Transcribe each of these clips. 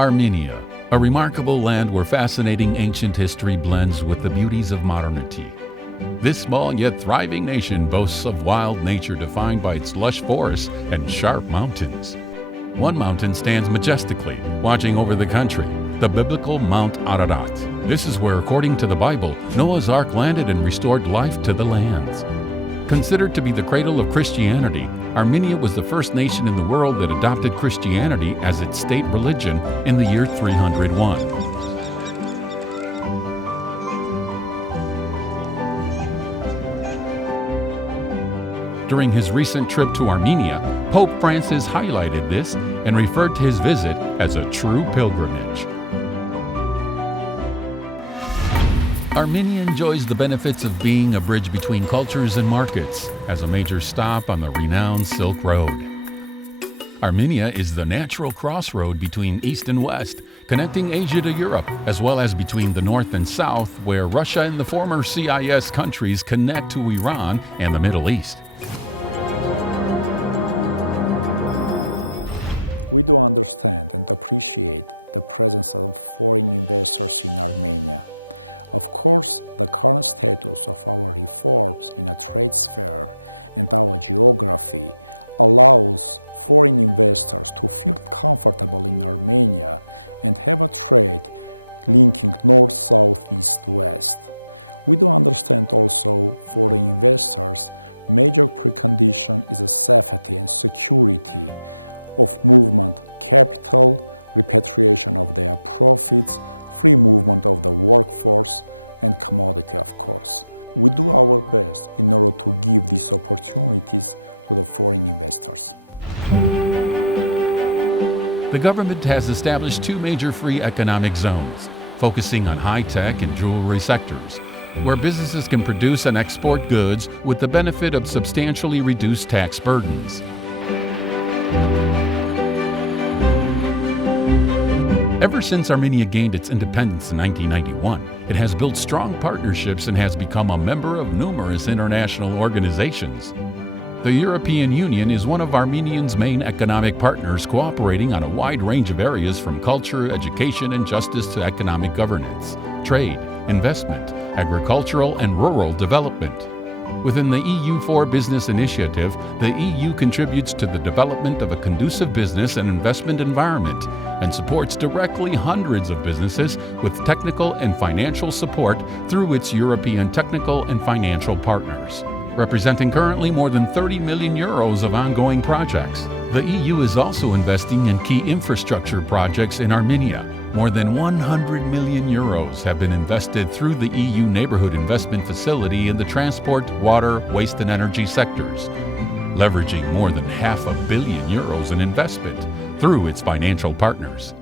Armenia, a remarkable land where fascinating ancient history blends with the beauties of modernity. This small yet thriving nation boasts of wild nature defined by its lush forests and sharp mountains. One mountain stands majestically, watching over the country, the biblical Mount Ararat. This is where, according to the Bible, Noah's Ark landed and restored life to the lands. Considered to be the cradle of Christianity, Armenia was the first nation in the world that adopted Christianity as its state religion in the year 301. During his recent trip to Armenia, Pope Francis highlighted this and referred to his visit as a true pilgrimage. Armenia enjoys the benefits of being a bridge between cultures and markets, as a major stop on the renowned Silk Road. Armenia is the natural crossroad between East and West, connecting Asia to Europe, as well as between the North and South, where Russia and the former CIS countries connect to Iran and the Middle East. The government has established two major free economic zones, focusing on high-tech and jewelry sectors, where businesses can produce and export goods with the benefit of substantially reduced tax burdens. Ever since Armenia gained its independence in 1991, it has built strong partnerships and has become a member of numerous international organizations. The European Union is one of Armenia's main economic partners, cooperating on a wide range of areas from culture, education, and justice to economic governance, trade, investment, agricultural, and rural development. Within the EU4 Business Initiative, the EU contributes to the development of a conducive business and investment environment and supports directly hundreds of businesses with technical and financial support through its European technical and financial partners, representing currently more than 30 million euros of ongoing projects. The EU is also investing in key infrastructure projects in Armenia. More than 100 million euros have been invested through the EU Neighborhood Investment Facility in the transport, water, waste, and energy sectors, leveraging more than €500 million in investment through its financial partners.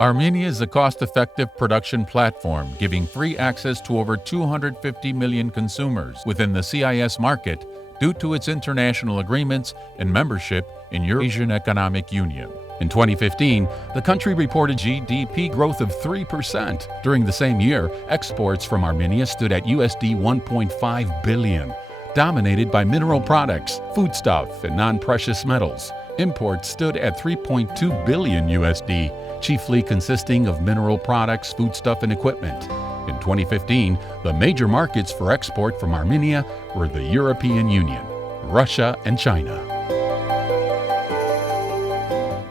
Armenia is a cost-effective production platform, giving free access to over 250 million consumers within the CIS market due to its international agreements and membership in Eurasian Economic Union. In 2015, the country reported GDP growth of 3%. During the same year, exports from Armenia stood at USD 1.5 billion, dominated by mineral products, foodstuff, and non-precious metals. Imports stood at 3.2 billion USD, chiefly consisting of mineral products, foodstuff, and equipment. In 2015, the major markets for export from Armenia were the European Union, Russia, and China.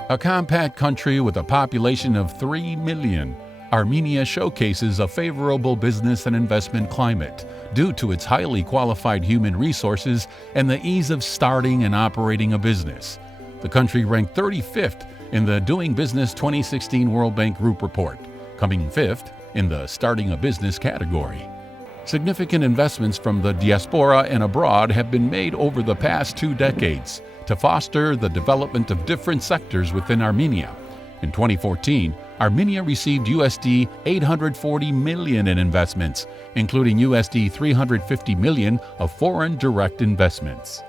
A compact country with a population of 3 million, Armenia showcases a favorable business and investment climate due to its highly qualified human resources and the ease of starting and operating a business. The country ranked 35th in the Doing Business 2016 World Bank Group Report, coming fifth in the Starting a Business category. Significant investments from the diaspora and abroad have been made over the past 2 decades to foster the development of different sectors within Armenia. In 2014, Armenia received USD 840 million in investments, including USD 350 million of foreign direct investments.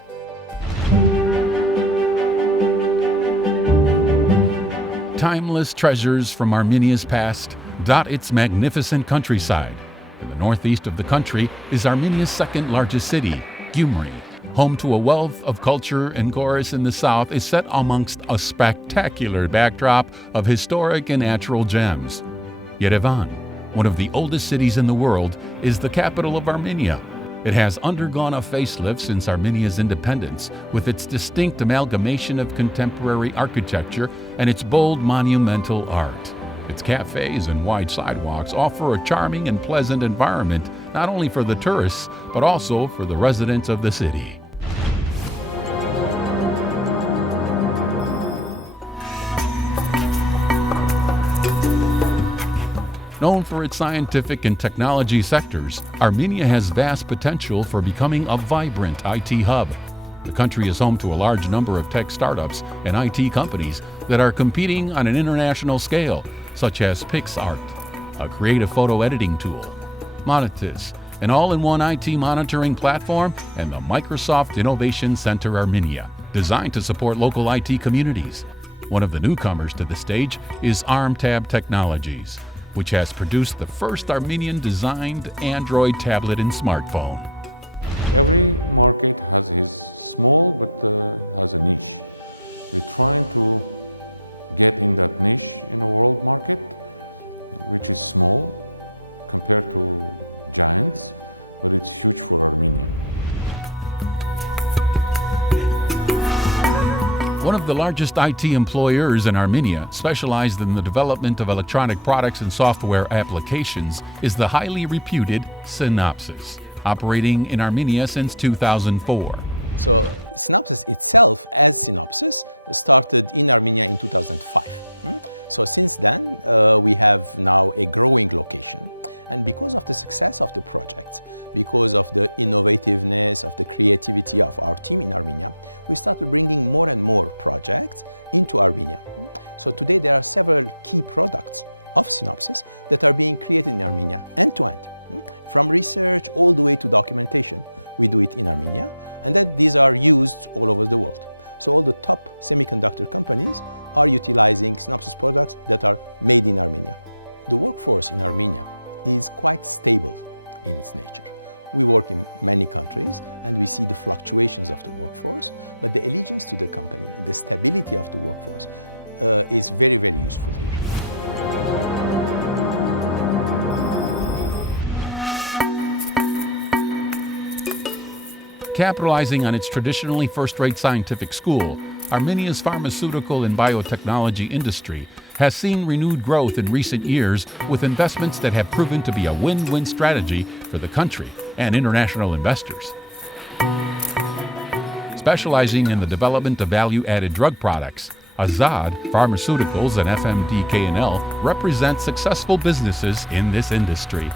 Timeless treasures from Armenia's past dot its magnificent countryside. In the northeast of the country is Armenia's second largest city, Gyumri. Home to a wealth of culture, and Goris in the south is set amongst a spectacular backdrop of historic and natural gems. Yerevan, one of the oldest cities in the world, is the capital of Armenia. It has undergone a facelift since Armenia's independence, with its distinct amalgamation of contemporary architecture and its bold monumental art. Its cafes and wide sidewalks offer a charming and pleasant environment, not only for the tourists, but also for the residents of the city. Known for its scientific and technology sectors, Armenia has vast potential for becoming a vibrant IT hub. The country is home to a large number of tech startups and IT companies that are competing on an international scale, such as PixArt, a creative photo editing tool, Monetis, an all-in-one IT monitoring platform, and the Microsoft Innovation Center Armenia, designed to support local IT communities. One of the newcomers to the stage is ArmTab Technologies, which has produced the first Armenian-designed Android tablet and smartphone. One of the largest IT employers in Armenia, specialized in the development of electronic products and software applications, is the highly reputed Synopsys, operating in Armenia since 2004. Capitalizing on its traditionally first-rate scientific school, Armenia's pharmaceutical and biotechnology industry has seen renewed growth in recent years, with investments that have proven to be a win-win strategy for the country and international investors. Specializing in the development of value-added drug products, Azad Pharmaceuticals and FMD K&L represent successful businesses in this industry.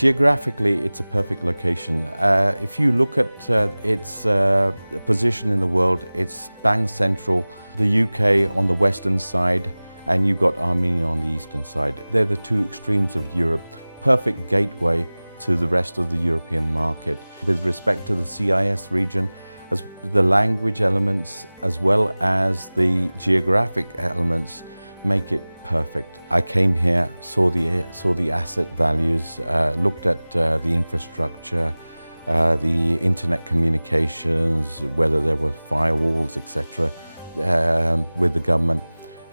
Geographically, it's a perfect location. If you look at its position in the world, it's bang central, the UK on the western side, and you've got Armenia on the eastern side. They're the two extremes of Europe. Perfect gateway to the rest of the European market. With respect to the CIS region, the language elements as well as the geographic elements make it perfect. I came here, saw the asset values, looked at the infrastructure, the internet communications, whether there were firewalls, etc., with the government.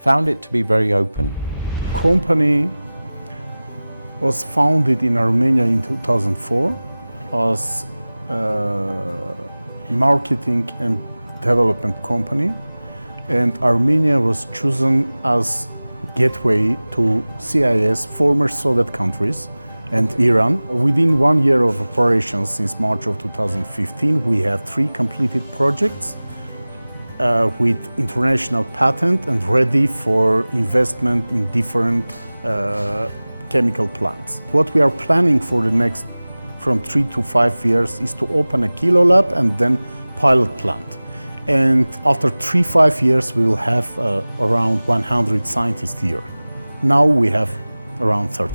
Found it to be very open. The company was founded in Armenia in 2004, was marketing and development company, and Armenia was chosen as gateway to CIS, former Soviet countries, and Iran. Within 1 year of operation, since March of 2015, we have 3 completed projects, with international patent and ready for investment in different chemical plants. What we are planning for the next from 3 to 5 years is to open a kilo lab and then pilot plant. And after 3-5 years, we will have around 100 scientists here. Now we have around 30.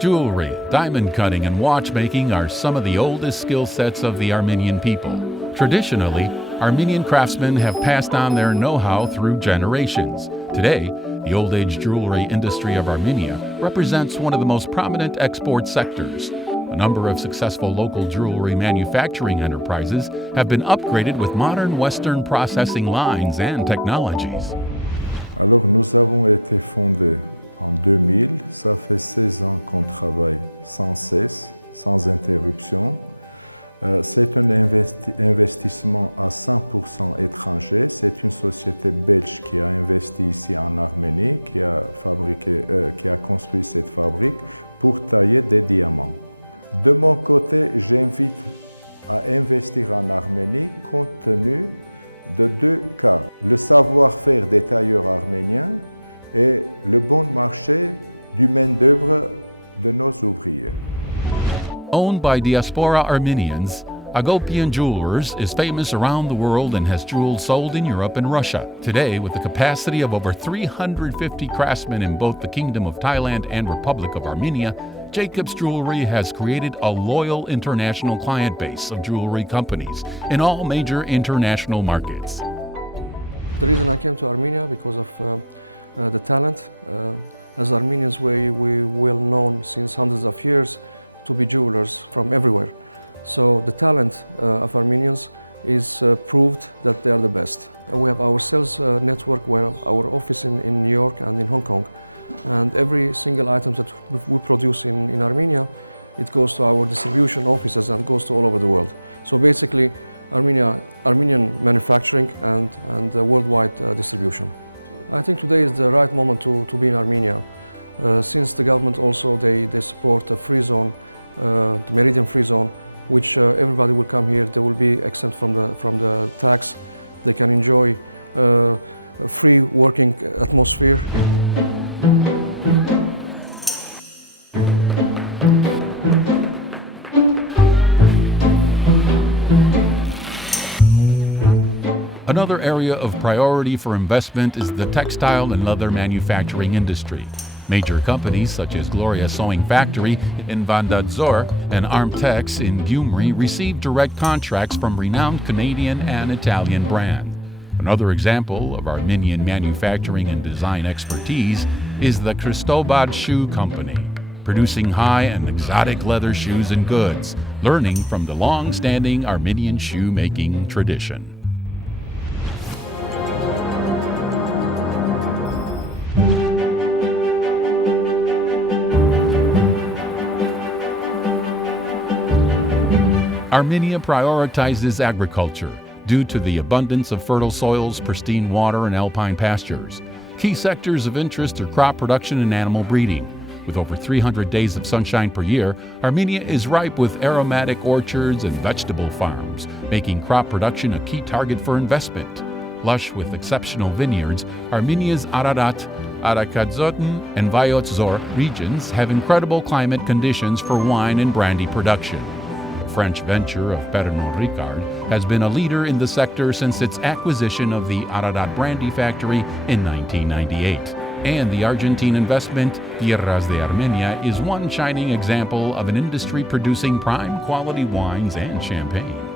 Jewelry, diamond cutting, and watchmaking are some of the oldest skill sets of the Armenian people. Traditionally, Armenian craftsmen have passed on their know-how through generations. Today, the old-age jewelry industry of Armenia represents one of the most prominent export sectors. A number of successful local jewelry manufacturing enterprises have been upgraded with modern Western processing lines and technologies. Owned by diaspora Armenians, Agopian Jewelers is famous around the world and has jewels sold in Europe and Russia. Today, with the capacity of over 350 craftsmen in both the Kingdom of Thailand and Republic of Armenia, Jacobs Jewelry has created a loyal international client base of jewelry companies in all major international markets. I came to Armenia because of the talent. As Armenians, we are known since hundreds of years to be jewelers from everywhere. So the talent of Armenians is proved that they're the best. And we have our sales network, we have our office in New York and in Hong Kong. And every single item that we produce in Armenia, it goes to our distribution offices and goes to all over the world. So basically, Armenian manufacturing and worldwide distribution. I think today is the right moment to be in Armenia. Since the government also they support a free zone, meridian free zone, which everybody will come here. There will be exempt from the tax. They can enjoy a free working atmosphere. Another area of priority for investment is the textile and leather manufacturing industry. Major companies such as Gloria Sewing Factory in Vandadzor and Armtex in Gyumri receive direct contracts from renowned Canadian and Italian brands. Another example of Armenian manufacturing and design expertise is the Cristobal Shoe Company, producing high and exotic leather shoes and goods, learning from the long-standing Armenian shoemaking tradition. Armenia prioritizes agriculture due to the abundance of fertile soils, pristine water, and alpine pastures. Key sectors of interest are crop production and animal breeding. With over 300 days of sunshine per year, Armenia is ripe with aromatic orchards and vegetable farms, making crop production a key target for investment. Lush with exceptional vineyards, Armenia's Ararat, Arakadzoten, and Vayotzor regions have incredible climate conditions for wine and brandy production. French venture of Pernod Ricard has been a leader in the sector since its acquisition of the Ararat brandy factory in 1998. And the Argentine investment, Tierras de Armenia, is one shining example of an industry producing prime quality wines and champagne.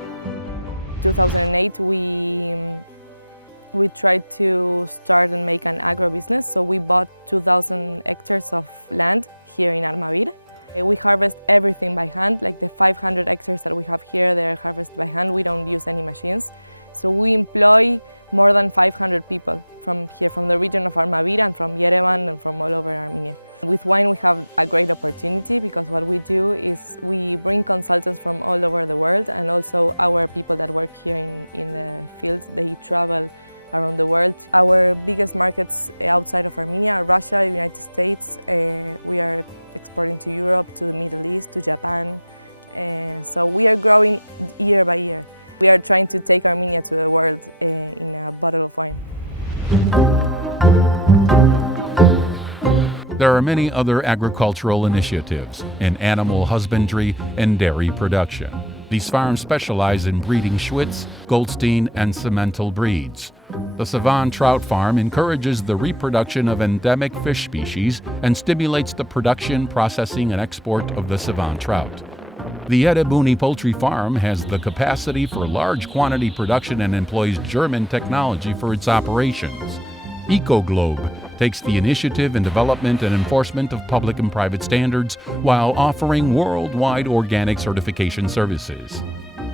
There are many other agricultural initiatives in animal husbandry and dairy production. These farms specialize in breeding Schwytz, Goldstein, and Simmental breeds. The Savon Trout Farm encourages the reproduction of endemic fish species and stimulates the production, processing, and export of the Savon trout. The Edebuni Poultry Farm has the capacity for large quantity production and employs German technology for its operations. EcoGlobe takes the initiative in development and enforcement of public and private standards while offering worldwide organic certification services.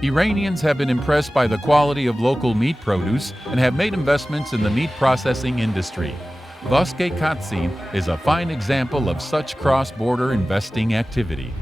Iranians have been impressed by the quality of local meat produce and have made investments in the meat processing industry. Voske Katsin is a fine example of such cross-border investing activity.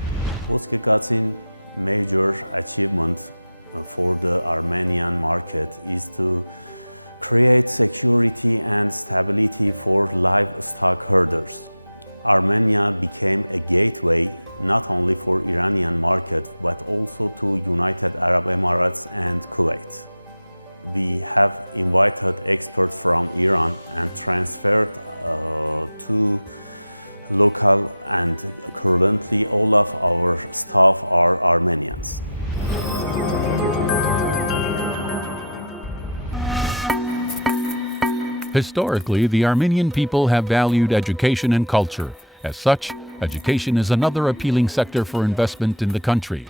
Historically, the Armenian people have valued education and culture. As such, education is another appealing sector for investment in the country.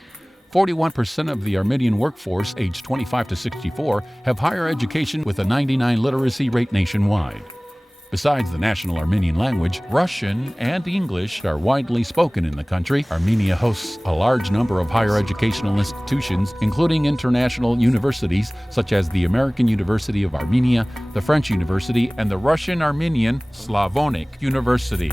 41% of the Armenian workforce aged 25 to 64 have higher education with a 99 literacy rate nationwide. Besides the national Armenian language, Russian and English are widely spoken in the country. Armenia hosts a large number of higher educational institutions, including international universities such as the American University of Armenia, the French University, and the Russian Armenian Slavonic University.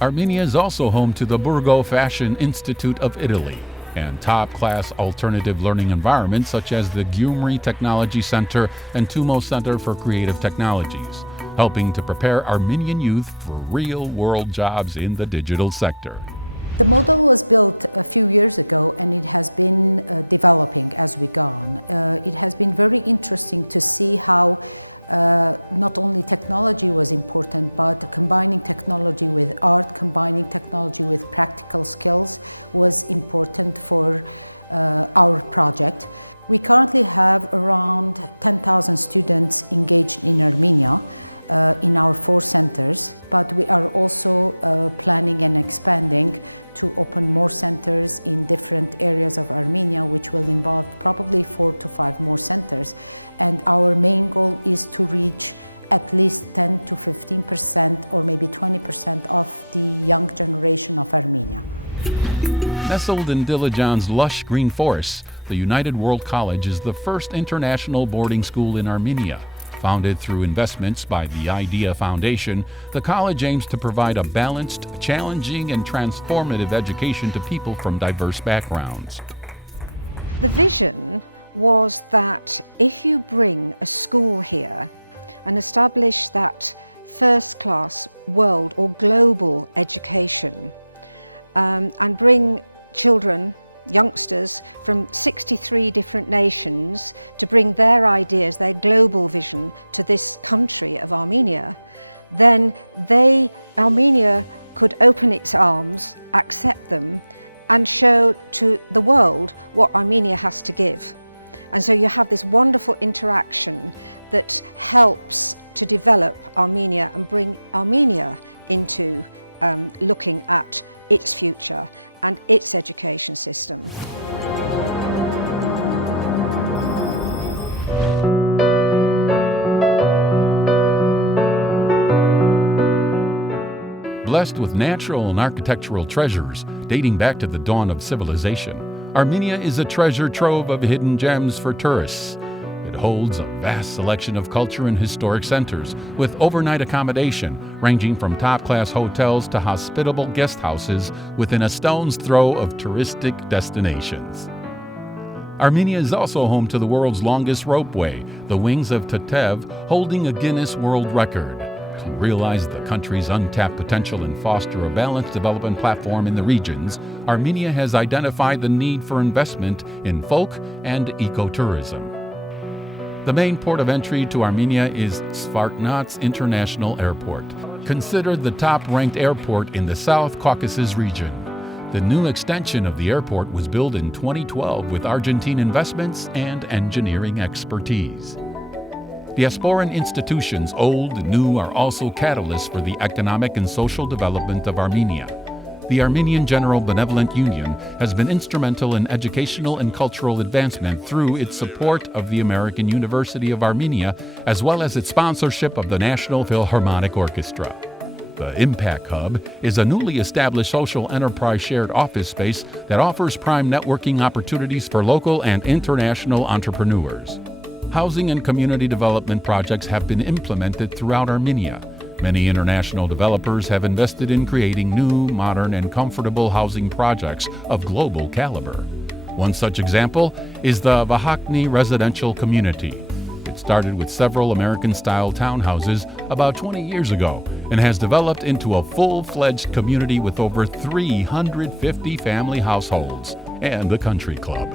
Armenia is also home to the Burgo Fashion Institute of Italy and top-class alternative learning environments such as the Gyumri Technology Center and Tumo Center for Creative Technologies, helping to prepare Armenian youth for real-world jobs in the digital sector. Nestled in Dilijan's lush green forests, the United World College is the first international boarding school in Armenia. Founded through investments by the IDEA Foundation, the college aims to provide a balanced, challenging, and transformative education to people from diverse backgrounds. The vision was that if you bring a school here and establish that first-class world or global education, and bring children, youngsters from 63 different nations to bring their ideas, their global vision to this country of Armenia, then Armenia could open its arms, accept them, and show to the world what Armenia has to give. And so you have this wonderful interaction that helps to develop Armenia and bring Armenia into looking at its future and its education system. Blessed with natural and architectural treasures dating back to the dawn of civilization, Armenia is a treasure trove of hidden gems for tourists. It holds a vast selection of culture and historic centers with overnight accommodation ranging from top-class hotels to hospitable guest houses within a stone's throw of touristic destinations. Armenia is also home to the world's longest ropeway, the Wings of Tetev, holding a Guinness World Record. To realize the country's untapped potential and foster a balanced development platform in the regions, Armenia has identified the need for investment in folk and ecotourism. The main port of entry to Armenia is Svartnats International Airport, considered the top-ranked airport in the South Caucasus region. The new extension of the airport was built in 2012 with Argentine investments and engineering expertise. Diasporan institutions, old and new, are also catalysts for the economic and social development of Armenia. The Armenian General Benevolent Union has been instrumental in educational and cultural advancement through its support of the American University of Armenia, as well as its sponsorship of the National Philharmonic Orchestra. The Impact Hub is a newly established social enterprise shared office space that offers prime networking opportunities for local and international entrepreneurs. Housing and community development projects have been implemented throughout Armenia. Many international developers have invested in creating new, modern, and comfortable housing projects of global caliber. One such example is the Vahakni residential community. It started with several American-style townhouses about 20 years ago and has developed into a full-fledged community with over 350 family households and a country club.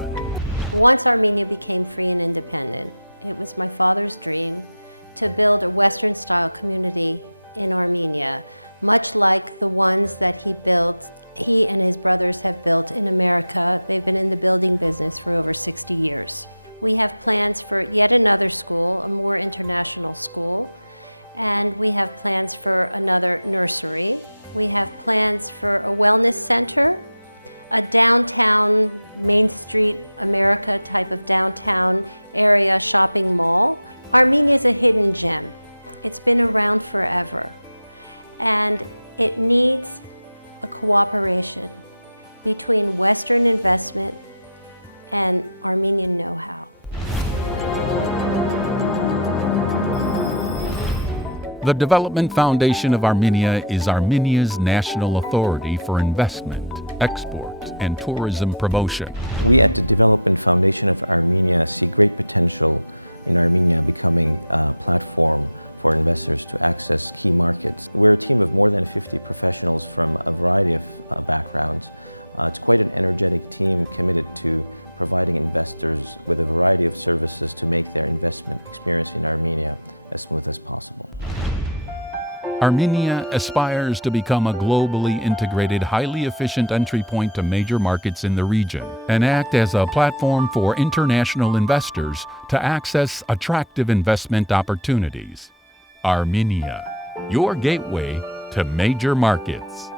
The Development Foundation of Armenia is Armenia's national authority for investment, export, and tourism promotion. Armenia aspires to become a globally integrated, highly efficient entry point to major markets in the region and act as a platform for international investors to access attractive investment opportunities. Armenia, your gateway to major markets.